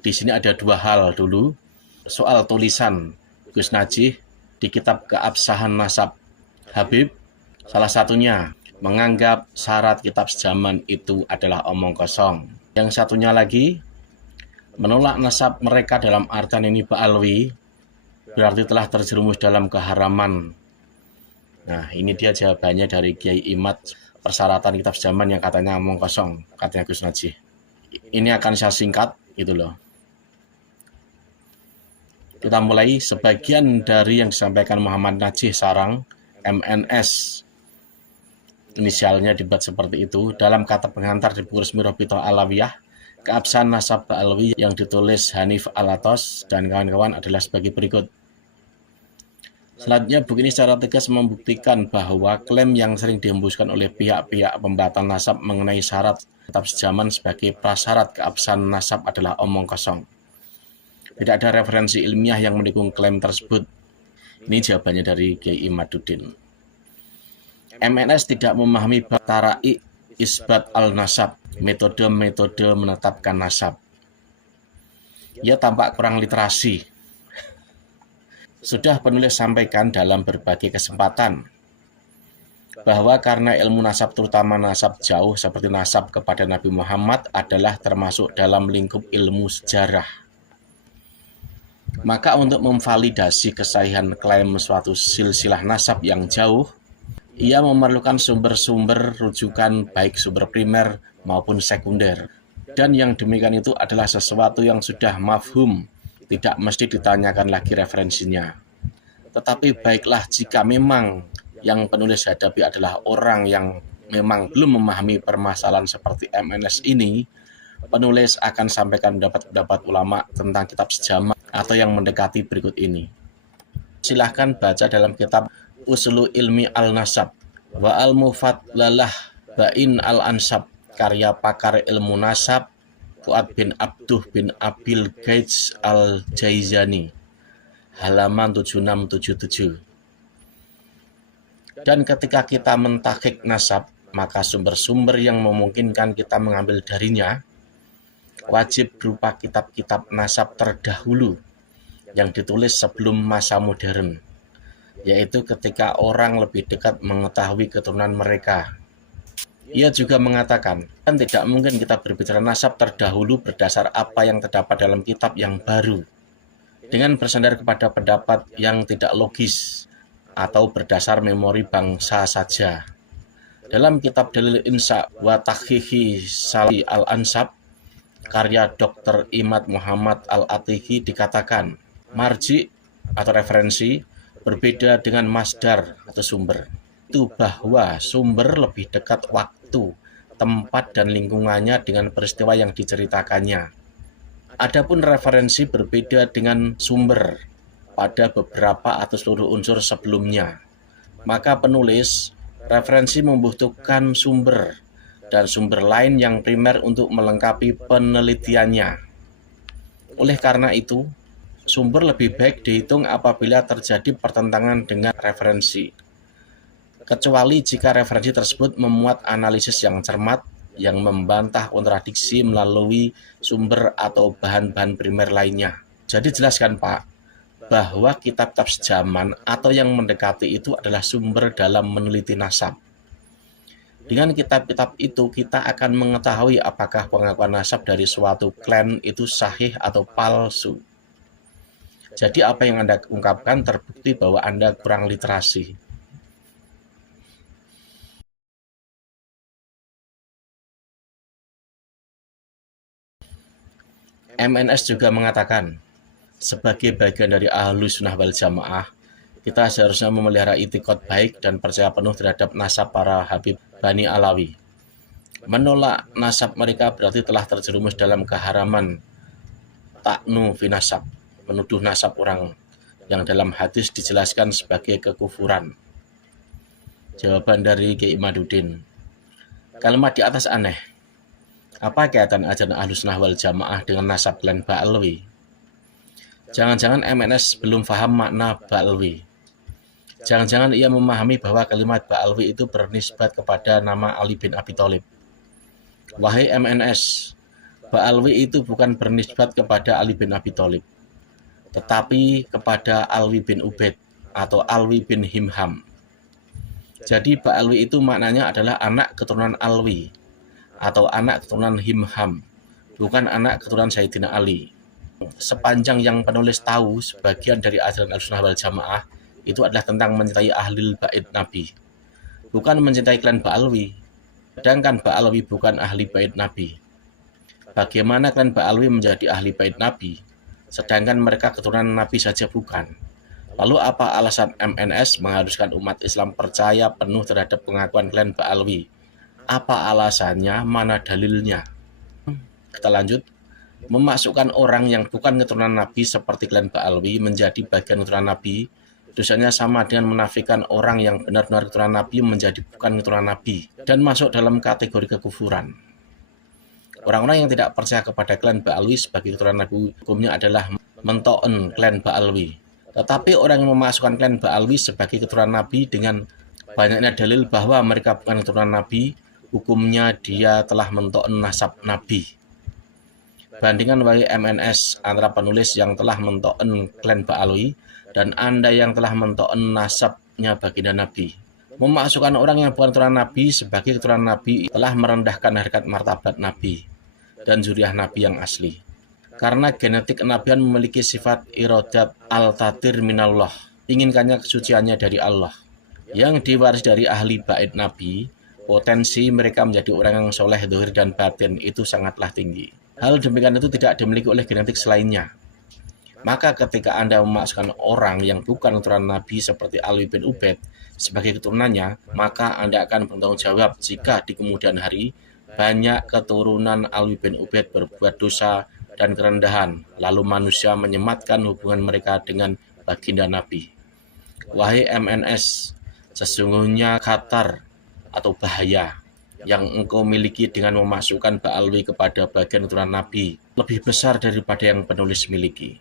di sini ada dua hal dulu. Soal tulisan Gus Najih di kitab Keabsahan Nasab Habib, salah satunya menganggap syarat kitab sejaman itu adalah omong kosong. Yang satunya lagi menolak nasab mereka dalam artian ini ba'alwi, berarti telah terjerumus dalam keharaman. Nah, ini dia jawabannya dari Kiai Imad, persyaratan kitab sejaman yang katanya omong kosong, katanya Gus Najih. Ini akan saya singkat, gitu loh. Kita mulai. Sebagian dari yang disampaikan Muhammad Najih Sarang, MNS, inisialnya dibuat seperti itu, dalam kata pengantar di buku resmi Rabithah Alawiyah, Keabsahan Nasab Ba'alwi yang ditulis Hanif Alatos dan kawan-kawan adalah sebagai berikut. Selanjutnya, buku ini secara tegas membuktikan bahwa klaim yang sering dihembuskan oleh pihak-pihak pembatal nasab mengenai syarat kitab sejaman sebagai prasyarat keabsahan nasab adalah omong kosong. Tidak ada referensi ilmiah yang mendukung klaim tersebut. Ini jawabannya dari Kiai Imaduddin. MNS tidak memahami tarai isbat al-nasab, metode-metode menetapkan nasab. Ia tampak kurang literasi. Sudah penulis sampaikan dalam berbagai kesempatan bahwa karena ilmu nasab, terutama nasab jauh seperti nasab kepada Nabi Muhammad, adalah termasuk dalam lingkup ilmu sejarah. Maka untuk memvalidasi kesahihan klaim suatu silsilah nasab yang jauh, ia memerlukan sumber-sumber rujukan baik sumber primer maupun sekunder. Dan yang demikian itu adalah sesuatu yang sudah mafhum, tidak mesti ditanyakan lagi referensinya. Tetapi baiklah jika memang yang penulis hadapi adalah orang yang memang belum memahami permasalahan seperti MNS ini, penulis akan sampaikan pendapat-pendapat ulama tentang kitab sejaman atau yang mendekati berikut ini. Silahkan baca dalam kitab Usulu Ilmi Al-Nasab wa Al-Mufadlalah Ba'in Al-Ansab, karya pakar ilmu nasab Fuad bin Abduh bin Abil Gaits Al-Jaizani, halaman 7677. Dan ketika kita mentakhik nasab, maka sumber-sumber yang memungkinkan kita mengambil darinya wajib berupa kitab-kitab nasab terdahulu yang ditulis sebelum masa modern, yaitu ketika orang lebih dekat mengetahui keturunan mereka. Ia juga mengatakan, kan tidak mungkin kita berbicara nasab terdahulu berdasar apa yang terdapat dalam kitab yang baru, dengan bersandar kepada pendapat yang tidak logis atau berdasar memori bangsa saja. Dalam kitab Dalil Insya wa Takhihi Sali Al-Ansab, karya Dr. Imad Muhammad Al-Atiqi, dikatakan, marji atau referensi berbeda dengan masdar atau sumber. Itu bahwa sumber lebih dekat waktu, tempat, dan lingkungannya dengan peristiwa yang diceritakannya. Adapun referensi berbeda dengan sumber pada beberapa atau seluruh unsur sebelumnya. Maka penulis referensi membutuhkan sumber dan sumber lain yang primer untuk melengkapi penelitiannya. Oleh karena itu, sumber lebih baik dihitung apabila terjadi pertentangan dengan referensi, kecuali jika referensi tersebut memuat analisis yang cermat yang membantah kontradiksi melalui sumber atau bahan-bahan primer lainnya. Jadi jelaskan Pak, bahwa kitab-kitab sejaman atau yang mendekati itu adalah sumber dalam meneliti nasab. Dengan kitab-kitab itu kita akan mengetahui apakah pengakuan nasab dari suatu klan itu sahih atau palsu. Jadi apa yang Anda ungkapkan terbukti bahwa Anda kurang literasi. MNS juga mengatakan, sebagai bagian dari Ahlus Sunnah wal Jamaah, kita seharusnya memelihara itikad baik dan percaya penuh terhadap nasab para Habib Bani Alawi. Menolak nasab mereka berarti telah terjerumus dalam keharaman taknu finasab, menuduh nasab orang yang dalam hadis dijelaskan sebagai kekufuran. Jawaban dari Kiai Imaduddin, kalimat di atas aneh. Apa kaitan ajaran Ahlus Sunnah wal Jamaah dengan nasab klan Ba'alwi? Jangan-jangan MNS belum paham makna Ba'alwi. Jangan-jangan ia memahami bahwa kalimat Ba'alwi itu bernisbat kepada nama Ali bin Abi Thalib. Wahai MNS, Ba'alwi itu bukan bernisbat kepada Ali bin Abi Thalib, tetapi kepada Alwi bin Ubaid atau Alwi bin Himham. Jadi Ba'alwi itu maknanya adalah anak keturunan Alwi atau anak keturunan Himham, bukan anak keturunan Sayyidina Ali. Sepanjang yang penulis tahu, sebagian dari ajaran Ahlussunnah wal Jamaah itu adalah tentang mencintai ahlul bait Nabi, bukan mencintai klan Ba'alwi. Sedangkan Ba'alwi bukan ahli bait Nabi. Bagaimana klan Ba'alwi menjadi ahli bait Nabi, sedangkan mereka keturunan Nabi saja bukan? Lalu apa alasan MNS mengharuskan umat Islam percaya penuh terhadap pengakuan klan Ba'alwi? Apa alasannya? Mana dalilnya? Kita lanjut. Memasukkan orang yang bukan keturunan Nabi seperti klan Ba'alwi menjadi bagian keturunan Nabi, dosanya sama dengan menafikan orang yang benar-benar keturunan Nabi menjadi bukan keturunan Nabi dan masuk dalam kategori kekufuran. Orang-orang yang tidak percaya kepada klan Ba'alwi sebagai keturunan Nabi, hukumnya adalah mentoen klan Ba'alwi. Tetapi orang yang memasukkan klan Ba'alwi sebagai keturunan Nabi dengan banyaknya dalil bahwa mereka bukan keturunan Nabi, hukumnya dia telah mentoen nasab Nabi. Bandingkan MNS antara penulis yang telah mentoen klan Ba'alwi dan Anda yang telah mentoen nasabnya baginda Nabi. Memasukkan orang yang bukan keturunan Nabi sebagai keturunan Nabi telah merendahkan harkat martabat Nabi dan zuriyah Nabi yang asli. Karena genetik kenabian memiliki sifat iradat al-tatir minallah, inginkannya kesuciannya dari Allah. Yang diwarisi dari ahli bait Nabi, potensi mereka menjadi orang yang soleh zahir dan batin itu sangatlah tinggi. Hal demikian itu tidak dimiliki oleh genetik selainnya. Maka ketika Anda memasukkan orang yang bukan keturunan Nabi seperti Alwi bin Ubaid sebagai keturunannya, maka Anda akan bertanggung jawab jika di kemudian hari banyak keturunan Alwi bin Ubaid berbuat dosa dan kerendahan, lalu manusia menyematkan hubungan mereka dengan baginda Nabi. Wahai MNS, sesungguhnya khatar atau bahaya yang engkau miliki dengan memasukkan Ba'alwi kepada bagian keturunan Nabi lebih besar daripada yang penulis miliki.